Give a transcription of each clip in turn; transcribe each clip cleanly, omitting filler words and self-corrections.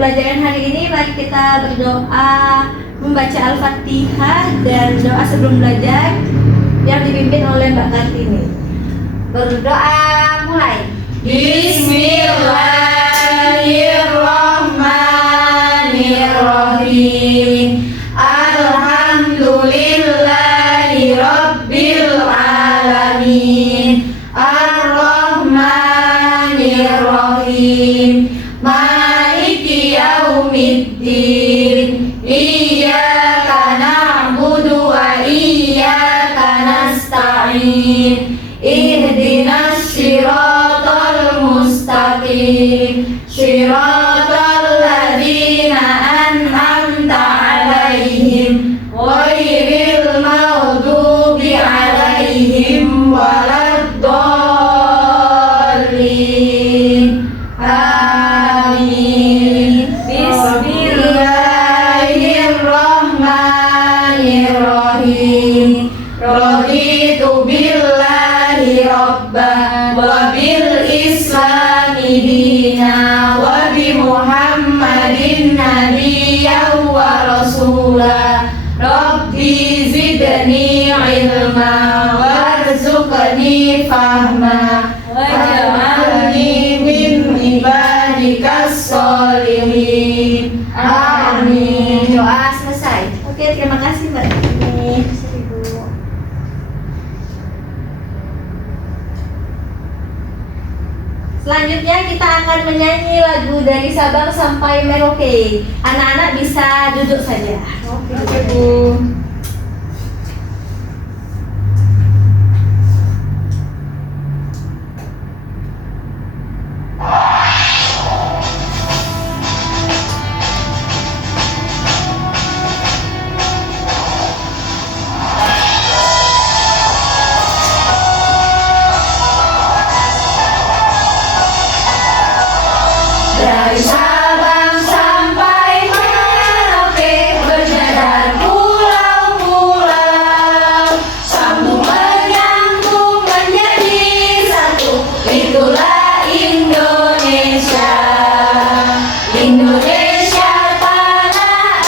pembelajaran hari ini mari kita berdoa, membaca Al-Fatihah dan doa sebelum belajar yang dipimpin oleh Mbak Kartini. Berdoa mulai. Bismillahirrahmanirrahim. Alhamdulillahi Rabbil Alamin. Ar-Rahmanirrahim. Maliki yaumiddin. Iyyaka na'budu wa iyyaka nasta'in. Ihdinas siratal mustaqim. Siratal ladzina an'amta 'alaihim ghairil maghdubi 'alaihim waladdallin. Amin. Bismillahirrahmanirrahim. Raditu billahi rabba wa bil islami dina wa bi Muhammadin nabiyyan wa rasula. Rabbi zidni ilma warzuqni fahma waj'alni min ibadikas sholihin. Amin. Doa selesai. Oke, terima kasih Mbak Kartini. Selanjutnya kita akan menyanyi lagu dari Sabang sampai Merauke. Anak-anak bisa duduk saja. Oke, Bu. Dari Sabang sampai Merauke, berjalan pulau-pulau, sambung menyambung menjadi satu. Itulah Indonesia. Indonesia tanah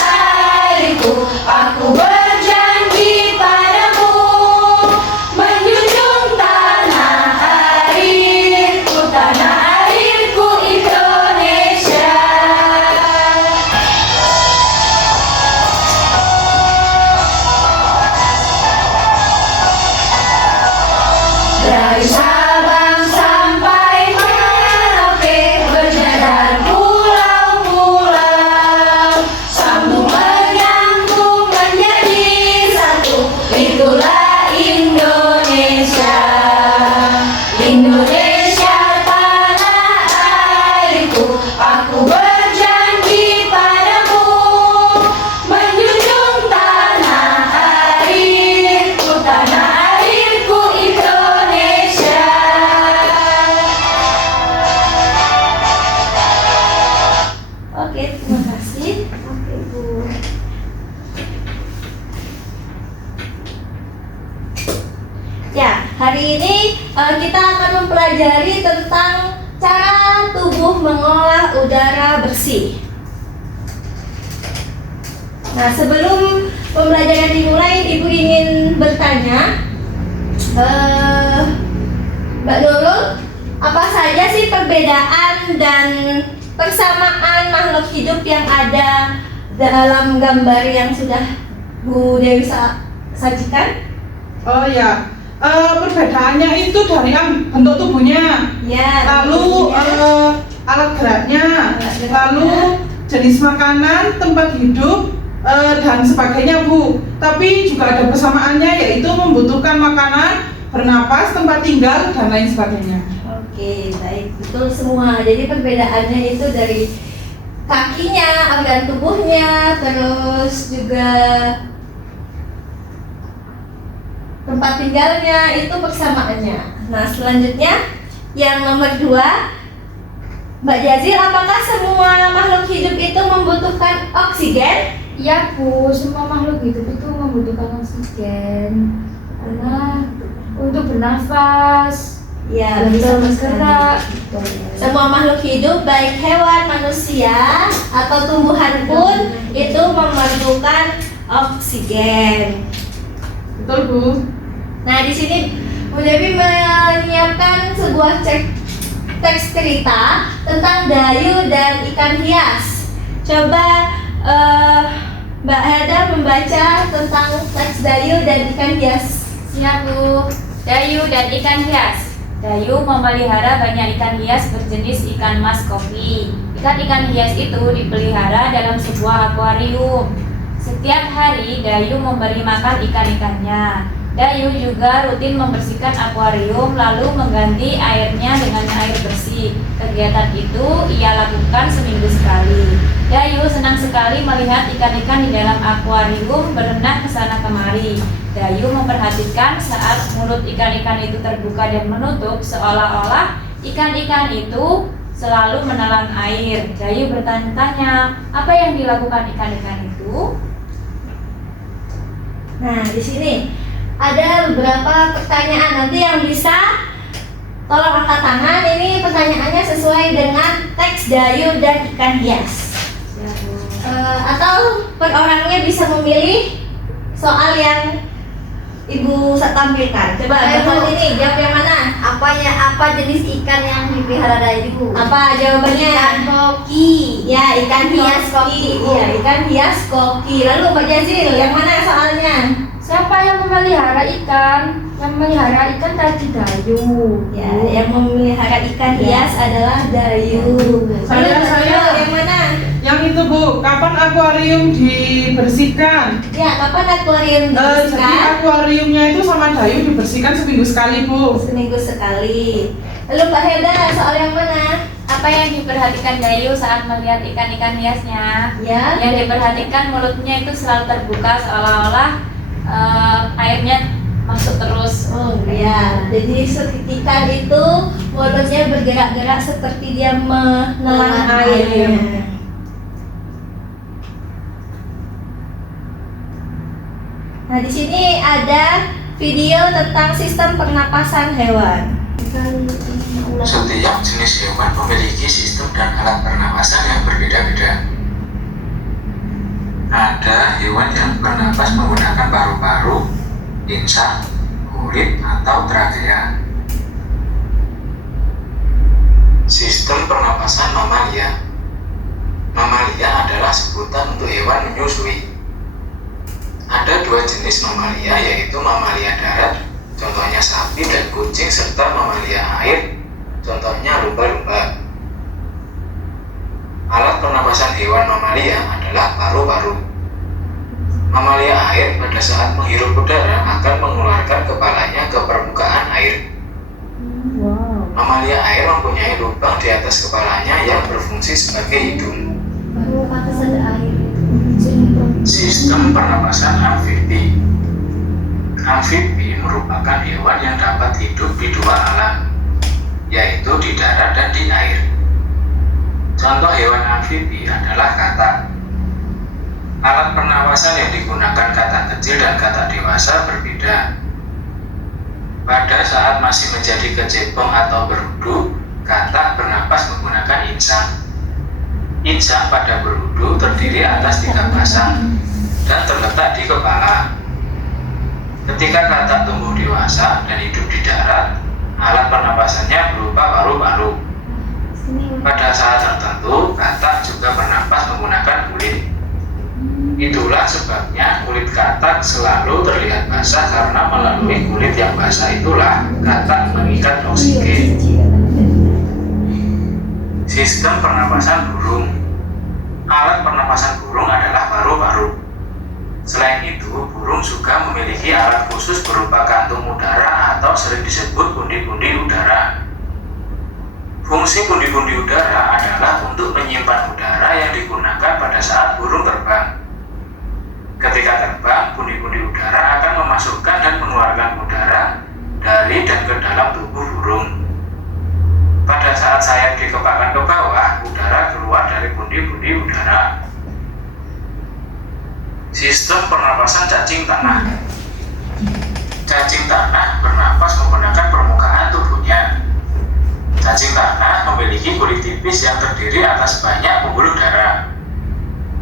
airku, aku berjanji padamu, menjunjung tanah airku, tanah airku Indonesia. Dari Sabang sampai Merauke, berjalan pulau-pulau, sambung menyambung menjadi satu. Itulah Indonesia. Indonesia tanah airku, aku berjanji padamu, menjunjung tanah airku, tanah airku Indonesia. Oke, terima kasih. Oke, Bu. Ya, hari ini kita akan mempelajari tentang cara tubuh mengolah udara bersih. Nah, sebelum pembelajaran dimulai, Ibu ingin bertanya, Mbak Nurul, apa saja sih perbedaan dan persamaan makhluk hidup yang ada dalam gambar yang sudah Bu Dewi sajikan? Oh ya, perbedaannya itu dari bentuk tubuhnya, Ya. lalu bentuknya. alat geraknya, Alat geraknya. lalu jenis makanan, tempat hidup, dan sebagainya, Bu. Tapi juga ada persamaannya, yaitu membutuhkan makanan, bernapas, tempat tinggal, dan lain sebagainya. Oke, baik, betul semua. Jadi perbedaannya itu dari kakinya, organ tubuhnya, terus juga tempat tinggalnya, itu persamaannya. Nah, selanjutnya yang nomor 2, Mbak Jazil, apakah semua makhluk hidup itu membutuhkan oksigen? Iya Bu, semua makhluk hidup itu membutuhkan oksigen karena untuk bernafas, Ya, bisa betul bergerak. sekali. Semua makhluk hidup, baik hewan, manusia, atau tumbuhan pun itu memerlukan oksigen. Betul Bu. Nah, di sini Bu Dewi menyiapkan sebuah teks cerita tentang Dayu dan ikan hias. Coba Mbak Heda membaca tentang teks Dayu dan ikan hias. Siap Bu. Dayu dan ikan hias. Dayu memelihara banyak ikan hias berjenis ikan mas kopi. Ikan-ikan hias itu dipelihara dalam sebuah akuarium. Setiap hari Dayu memberi makan ikan-ikannya. Dayu juga rutin membersihkan akuarium lalu mengganti airnya dengan air bersih. Kegiatan itu ia lakukan seminggu sekali. Dayu senang sekali melihat ikan-ikan di dalam akuarium berenang ke sana kemari. Dayu memperhatikan saat mulut ikan-ikan itu terbuka dan menutup seolah-olah ikan-ikan itu selalu menelan air. Dayu bertanya-tanya, apa yang dilakukan ikan-ikan itu? Nah, di sini ada beberapa pertanyaan. Nanti yang bisa tolong angkat tangan. Ini pertanyaannya sesuai dengan teks Dayu dan ikan hias. Atau per orangnya bisa memilih soal yang Ibu tampilkan. Coba Mbak ini jawab yang mana? Apa jenis ikan yang dipelihara Dayu? Apa jawabannya? Ikan koki. Ya, ikan hias Koki. koki. Iya, ikan hias koki. Lalu Mbak Jazil, yang mana soalnya? Siapa yang memelihara ikan? Yang memelihara ikan tadi Dayu. Ya, yang memelihara ikan hias adalah Dayu. Saya. Yang mana? Yang itu Bu, kapan akuarium dibersihkan? Ya, kapan akuarium Jadi dibersihkan? akuariumnya itu sama Dayu dibersihkan seminggu sekali Bu. Seminggu sekali. Lalu Mbak Heda, soal yang mana? Apa yang diperhatikan Dayu saat melihat ikan-ikan hiasnya? Ya. Yang diperhatikan mulutnya itu selalu terbuka seolah-olah airnya masuk terus. Oh ya, jadi seketika itu mulutnya bergerak-gerak seperti dia menelan air. Nah, di sini ada video tentang sistem pernapasan hewan. Setiap jenis hewan memiliki sistem dan alat pernapasan yang berbeda-beda. Ada hewan yang bernapas menggunakan paru-paru, insang, kulit, atau trachea. Sistem pernapasan mamalia. Mamalia adalah sebutan untuk hewan menyusui. Ada dua jenis mamalia, yaitu mamalia darat, contohnya sapi dan kucing, serta mamalia air, contohnya lumba-lumba. Alat pernapasan hewan mamalia adalah paru-paru. Mamalia air pada saat menghirup udara akan mengeluarkan kepalanya ke permukaan air. Mamalia air mempunyai lubang di atas kepalanya yang berfungsi sebagai hidung. Pantas ada air. Sistem pernapasan amfibi. Amfibi merupakan hewan yang dapat hidup di dua alam, yaitu di darat dan di air. Contoh hewan amfibi adalah katak. Alat pernapasan yang digunakan katak kecil dan katak dewasa berbeda. Pada saat masih menjadi kecebong atau berudu, katak bernapas menggunakan insang. Insang pada berudu terdiri atas 3 pasang dan terletak di kepala. Ketika katak tumbuh dewasa dan hidup di darat, alat pernapasannya berupa paru-paru. Pada saat tertentu, katak juga bernapas menggunakan kulit. Itulah sebabnya kulit katak selalu terlihat basah karena melalui kulit yang basah itulah katak mengikat oksigen. Sistem pernapasan burung. Alat pernapasan burung adalah paru-paru. Selain itu, burung juga memiliki alat khusus berupa kantung udara atau sering disebut pundi-pundi udara. Fungsi pundi-pundi udara adalah untuk menyimpan udara yang digunakan pada saat burung terbang. Ketika terbang, pundi-pundi udara akan memasukkan dan mengeluarkan udara dari dan ke dalam tubuh burung. Pada saat sayap dikepakkan ke bawah, udara keluar dari pundi-pundi udara. Sistem pernapasan cacing tanah. Cacing tanah bernapas menggunakan permukaan tubuh tubuhnya. Cacing tanah memiliki kulit tipis yang terdiri atas banyak pembuluh darah.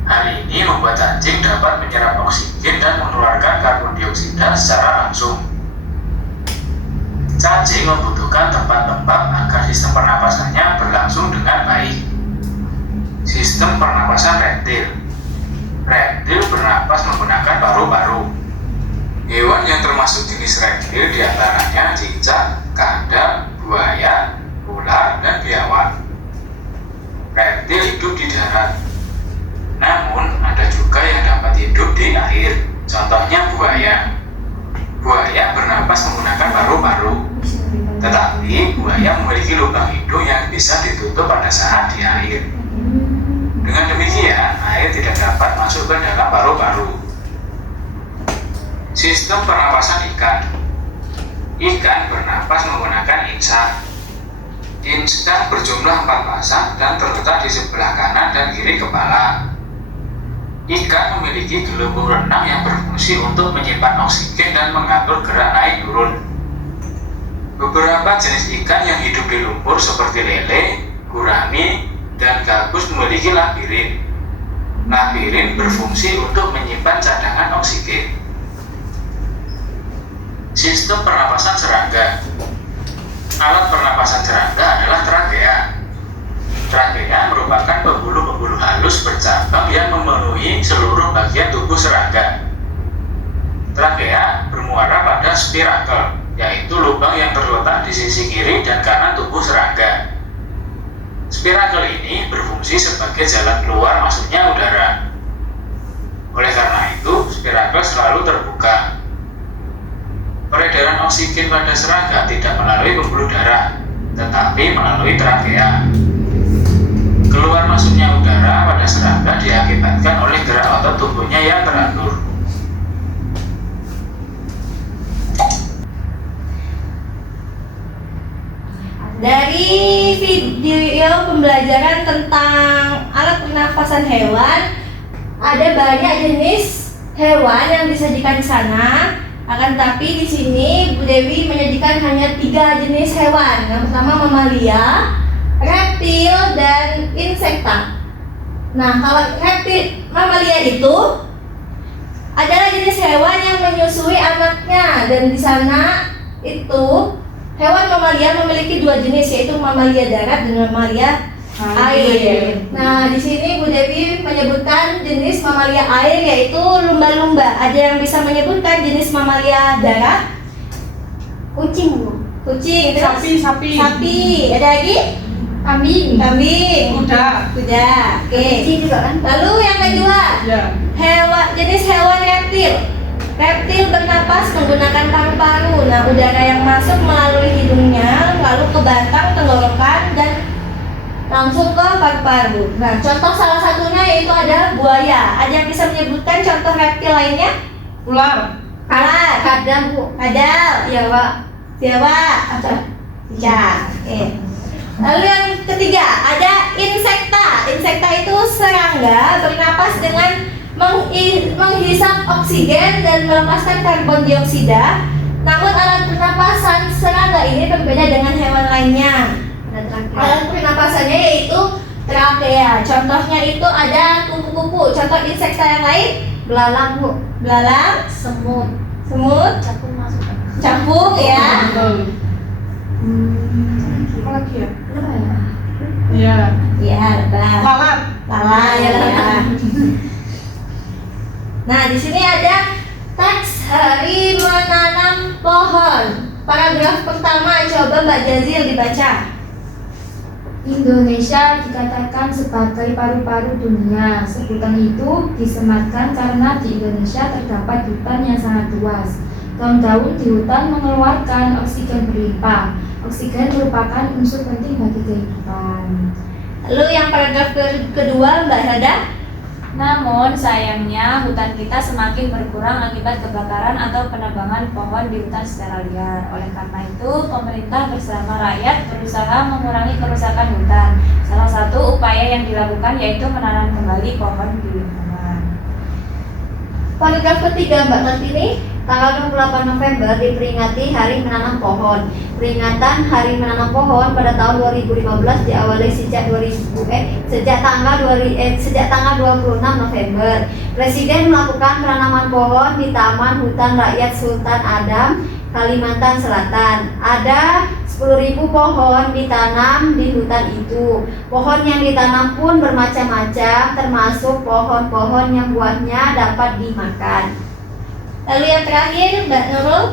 Hal ini membuat cacing dapat menyerap oksigen dan mengeluarkan karbon dioksida secara langsung. Cacing membutuhkan tempat lembab agar sistem pernapasannya berlangsung dengan baik. Sistem pernapasan reptil. Reptil bernapas menggunakan paru-paru. Hewan yang termasuk jenis reptil diantaranya cicak, kadal, buaya, ular, dan biawak. Reptil hidup di darat. Namun, ada juga yang dapat hidup di air. Contohnya buaya. Buaya bernapas menggunakan paru-paru. Tetapi, buaya memiliki lubang hidung yang bisa ditutup pada saat di air. Dengan demikian, air tidak dapat masuk ke dalam paru-paru. Sistem pernapasan ikan. Ikan bernapas menggunakan insang. Insang berjumlah 4 pasang dan terletak di sebelah kanan dan kiri kepala. Ikan memiliki gelembung renang yang berfungsi untuk menyimpan oksigen dan mengatur gerak naik turun. Beberapa jenis ikan yang hidup di lumpur seperti lele, gurami, dan gabus memiliki labirin. Labirin berfungsi untuk menyimpan cadangan oksigen. Sistem pernapasan serangga. Alat pernapasan serangga adalah trakea. Trakea merupakan pembuluh-pembuluh halus bercabang yang memenuhi seluruh bagian tubuh serangga. Trakea bermuara pada spirakel, yaitu lubang yang terletak di sisi kiri dan kanan tubuh serangga. Spirakel ini berfungsi sebagai jalan keluar masuknya udara. Oleh karena itu, spirakel selalu terbuka. Peredaran oksigen pada serangga tidak melalui pembuluh darah, tetapi melalui trakea. Keluar masuknya udara pada serangga diakibatkan oleh gerak otot tubuhnya yang teratur. Dari video pembelajaran tentang alat pernafasan hewan, ada banyak jenis hewan yang disajikan di sana. Akan tetapi di sini Bu Dewi menyajikan hanya 3 jenis hewan. Yang pertama mamalia, reptil, dan insekta. Nah, kalau reptil mamalia itu adalah jenis hewan yang menyusui anaknya, dan di sana itu hewan mamalia memiliki 2 jenis, yaitu mamalia darat dan mamalia air. Nah, di sini Bu Dewi menyebutkan jenis mamalia air yaitu lumba-lumba. Ada yang bisa menyebutkan jenis mamalia darat? Kucing, Bu. Kucing, terus Sapi. Ada lagi? Kambing. Kuda. Oke. Kucing juga kan? Lalu yang kedua, Ya. jenis hewan reptil. Reptil bernapas menggunakan paru-paru. Nah, udara yang masuk melalui hidungnya lalu ke batang tenggorokan dan langsung ke paru-paru. Nah, contoh salah satunya yaitu ada buaya. Ada yang bisa menyebutkan contoh reptil lainnya? Ular. Kadal, Bu. Kadal. Biawak. Cicak. Oke. Lalu yang ketiga ada insekta. Insekta itu serangga bernapas dengan menghisap oksigen dan melepaskan karbon dioksida. Namun alat pernapasan serangga ini berbeda dengan hewan lainnya. Alat pernapasannya yaitu trakea. Contohnya itu ada kupu-kupu. Contoh insekta yang lain? Belalang, Bu. Belalang, Semut. capung Masuk. capung ya. Betul. Apa lagi ya? Apa ya? Iya. Ya, lebah. Lalat. Lala ya. Nah, di sini ada teks hari menanam pohon. Paragraf pertama coba Mbak Jazil dibaca. Indonesia dikatakan sebagai paru-paru dunia. Sebutan itu disematkan karena di Indonesia terdapat hutan yang sangat luas. Daun-daun di hutan mengeluarkan oksigen berlimpah. Oksigen merupakan unsur penting bagi kehidupan. Lalu yang paragraf kedua Mbak Rada. Namun sayangnya hutan kita semakin berkurang akibat kebakaran atau penebangan pohon di hutan secara liar. Oleh karena itu, pemerintah bersama rakyat berusaha mengurangi kerusakan hutan. Salah satu upaya yang dilakukan yaitu menanam kembali pohon di lingkungan. Paragraf ketiga Mbak Kartini. Tanggal 28 November diperingati Hari Menanam Pohon. Peringatan Hari Menanam Pohon pada tahun 2015 diawali sejak tanggal 26 November. Presiden melakukan penanaman pohon di Taman Hutan Rakyat Sultan Adam, Kalimantan Selatan. Ada 10.000 pohon ditanam di hutan itu. Pohon yang ditanam pun bermacam-macam, termasuk pohon-pohon yang buahnya dapat dimakan. Lalu yang terakhir, Mbak Nurul,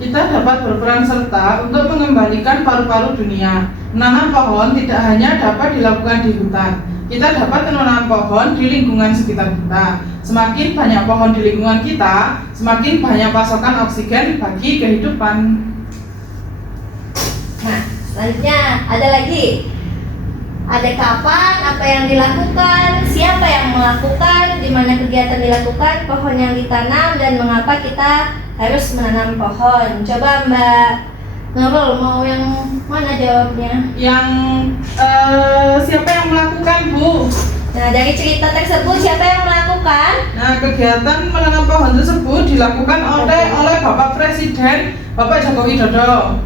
Kita dapat berperan serta untuk mengembalikan paru-paru dunia. Menanam pohon tidak hanya dapat dilakukan di hutan. Kita dapat menanam pohon di lingkungan sekitar kita. Semakin banyak pohon di lingkungan kita, semakin banyak pasokan oksigen bagi kehidupan. nah selanjutnya ada lagi. Ada kapan, apa yang dilakukan, siapa yang melakukan, di mana kegiatan dilakukan, pohon yang ditanam, dan mengapa kita harus menanam pohon. Coba Mbak Nurul, mau yang mana jawabnya? Yang siapa yang melakukan, Bu? Nah, dari cerita tersebut siapa yang melakukan? Nah, kegiatan menanam pohon tersebut dilakukan oleh Bapak Presiden, Bapak Joko Widodo,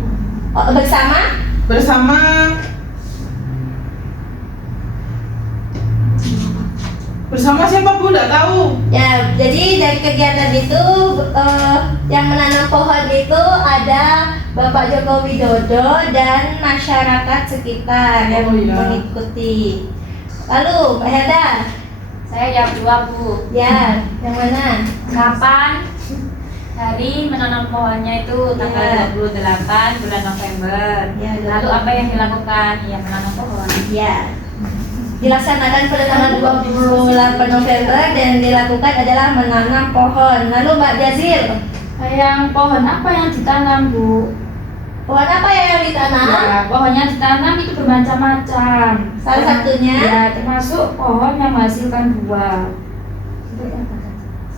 bersama siapa, Bu? Nggak tahu. Ya, jadi dari kegiatan itu yang menanam pohon itu ada Bapak Joko Widodo dan masyarakat sekitar yang mengikuti. Lalu, Mbak Helda, Saya jawab dua, Bu. ya, yang mana? Kapan hari menanam pohonnya itu tanggal 28 bulan November. Ya, Lalu apa yang dilakukan? Ya, menanam pohon. Ya, dilaksanakan pada tanggal 28 November dan dilakukan adalah menanam pohon. Lalu Mbak Jazil, Yang pohon apa yang ditanam, Bu? pohon apa yang ditanam? Ya, pohon yang ditanam itu bermacam-macam. Salah satunya? Ya, termasuk pohon yang menghasilkan buah.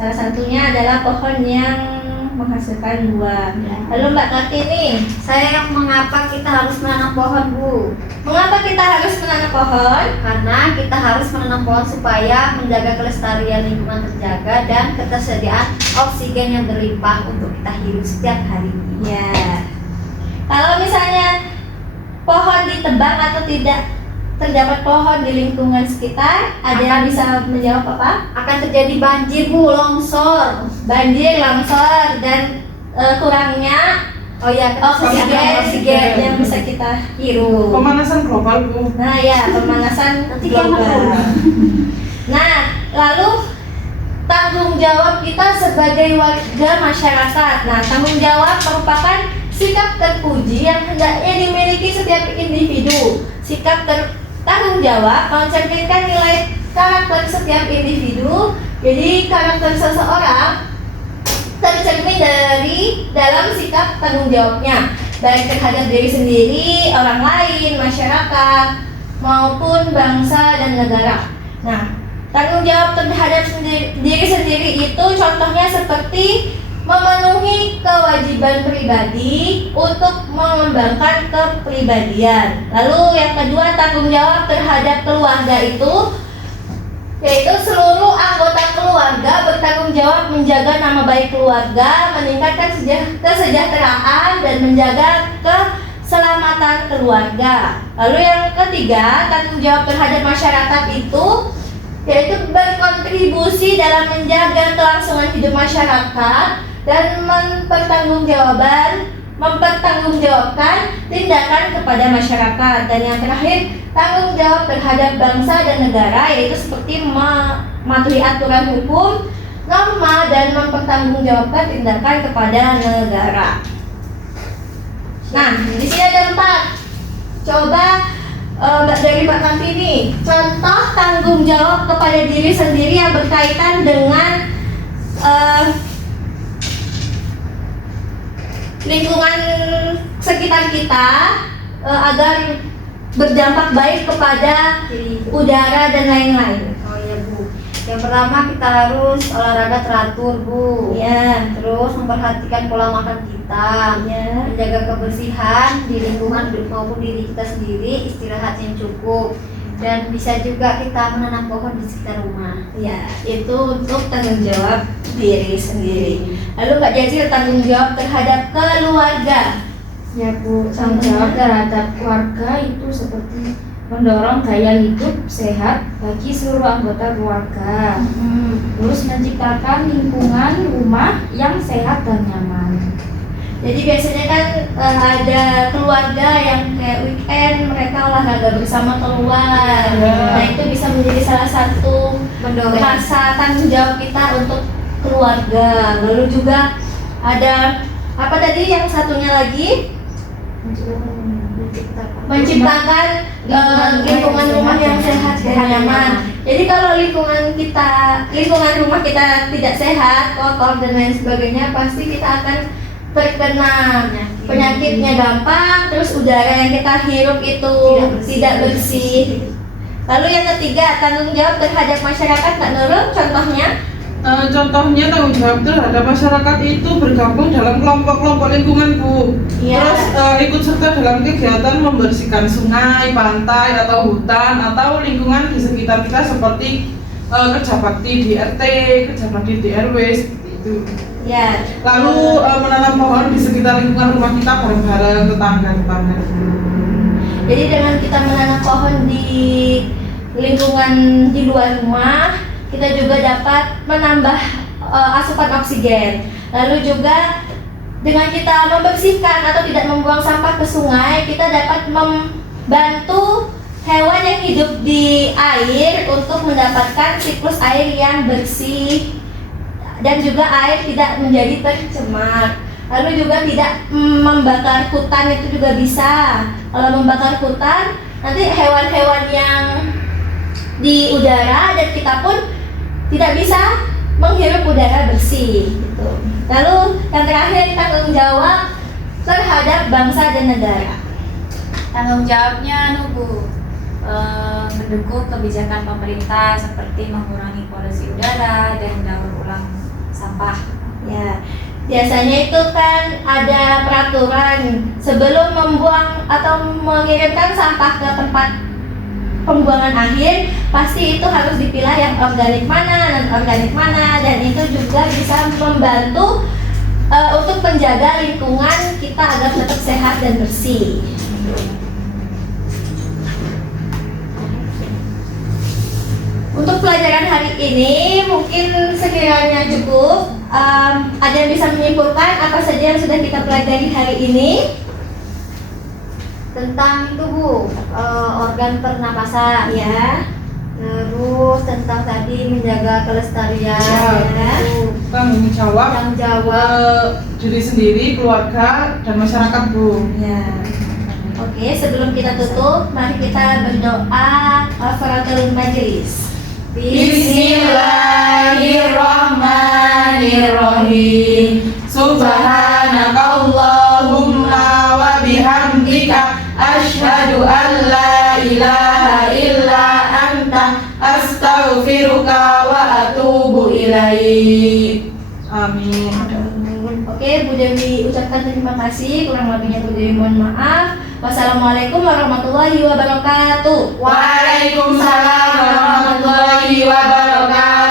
Salah satunya adalah pohon yang menghasilkan buah. Lalu Mbak Kartini, Mengapa kita harus menanam pohon, Bu? mengapa kita harus menanam pohon? Karena kita harus menanam pohon supaya menjaga kelestarian lingkungan terjaga dan ketersediaan oksigen yang berlimpah untuk kita hidup setiap hari. Ya. Kalau misalnya pohon ditebang atau tidak terdapat pohon di lingkungan sekitar, ada yang bisa menjawab apa? Akan terjadi banjir, Bu, longsor. Banjir, longsor, dan kurangnya oksigen yang bisa kita hirup. Pemanasan global, Bu. Nah ya, pemanasan Nanti kiamat global. dulu. Nah, lalu tanggung jawab kita sebagai warga masyarakat. Nah, tanggung jawab merupakan sikap terpuji yang hendaknya dimiliki setiap individu. Sikap tanggung jawab mencerminkan nilai karakter setiap individu. Jadi karakter seseorang tercermin dari dalam sikap tanggung jawabnya, baik terhadap diri sendiri, orang lain, masyarakat, maupun bangsa dan negara. Nah, tanggung jawab terhadap diri sendiri itu contohnya seperti memenuhi kewajiban pribadi untuk mengembangkan kepribadian. Lalu yang kedua, tanggung jawab terhadap keluarga itu yaitu seluruh anggota keluarga bertanggung jawab menjaga nama baik keluarga, meningkatkan kesejahteraan dan menjaga keselamatan keluarga. Lalu yang ketiga, tanggung jawab terhadap masyarakat itu yaitu berkontribusi dalam menjaga kelangsungan hidup masyarakat dan mempertanggungjawabkan tindakan kepada masyarakat. Dan yang terakhir, tanggung jawab terhadap bangsa dan negara yaitu seperti mematuhi aturan hukum, norma, dan mempertanggungjawabkan tindakan kepada negara. Nah, di sini ada 4. Coba dari Mbak Kartini, contoh tanggung jawab kepada diri sendiri yang berkaitan dengan lingkungan sekitar kita agar berdampak baik kepada udara dan lain-lain. Oh iya, Bu. Yang pertama kita harus olahraga teratur, Bu. Ya, Terus memperhatikan pola makan kita, ya, menjaga kebersihan di lingkungan maupun diri kita sendiri, istirahat yang cukup, dan bisa juga kita menanam pohon di sekitar rumah. ya, itu untuk tanggung jawab diri sendiri. Lalu Mbak Jazil, tanggung jawab terhadap keluarga. Ya Bu, tanggung jawab terhadap keluarga itu seperti mendorong gaya hidup sehat bagi seluruh anggota keluarga. Terus menciptakan lingkungan rumah yang sehat dan nyaman. Jadi biasanya kan ada keluarga yang kayak weekend mereka olahraga bersama keluar. Ya. Nah itu bisa menjadi salah satu Mendorong. rasa tanggung jawab kita untuk keluarga. Lalu juga ada apa tadi yang satunya lagi? Menciptakan lingkungan rumah yang sehat dan nyaman. Jadi kalau lingkungan rumah kita tidak sehat, kotor dan lain sebagainya, pasti kita akan terkena penyakitnya gampang. Terus udara yang kita hirup itu tidak bersih. Lalu yang ketiga, tanggung jawab terhadap masyarakat, Kak Nurul, contohnya? Contohnya tanggung jawab terhadap masyarakat itu bergabung dalam kelompok-kelompok lingkungan Bu. Iya. Terus ikut serta dalam kegiatan membersihkan sungai, pantai, atau hutan, atau lingkungan di sekitar kita seperti kerja bakti di RT, kerja bakti di RW, seperti itu. Ya. Lalu menanam pohon di sekitar lingkungan rumah kita bareng-bareng tetangga-tetangga. Jadi dengan kita menanam pohon di lingkungan di luar rumah, kita juga dapat menambah asupan oksigen. Lalu juga dengan kita membersihkan atau tidak membuang sampah ke sungai, kita dapat membantu hewan yang hidup di air untuk mendapatkan siklus air yang bersih dan juga air tidak menjadi tercemar. Lalu juga tidak membakar hutan, itu juga bisa. Kalau membakar hutan, nanti hewan-hewan yang di udara dan kita pun tidak bisa menghirup udara bersih gitu. Lalu yang terakhir, tanggung jawab terhadap bangsa dan negara. Tanggung jawabnya Bu, mendukung kebijakan pemerintah seperti mengurangi polusi udara dan daur ulang sampah. Ya, biasanya itu kan ada peraturan sebelum membuang atau mengirimkan sampah ke tempat pembuangan akhir, pasti itu harus dipilah yang organik mana, non-organik mana, dan itu juga bisa membantu untuk menjaga lingkungan kita agar tetap sehat dan bersih. Untuk pelajaran hari ini mungkin sekiranya cukup. Ada yang bisa menyimpulkan apa saja yang sudah kita pelajari hari ini? Tentang itu Bu, organ pernapasan. Ya, Terus tentang tadi menjaga kelestarian. Ya. Bu. Tanggung jawab Tanggung jawab. diri sendiri, keluarga, dan masyarakat Bu. ya. Oke, sebelum kita tutup, mari kita berdoa kafaratul majelis. Bismillahirrahmanirrahim. Subhanakallahumma wa bihamdika asyhadu an la ilaha illa anta astaghfiruka wa atubu ilaik. Amin. Oke, Bu Dewi ucapkan terima kasih. Kurang lebihnya Bu Dewi mohon maaf. Wassalamualaikum warahmatullahi wabarakatuh. Waalaikumsalam warahmatullahi wabarakatuh.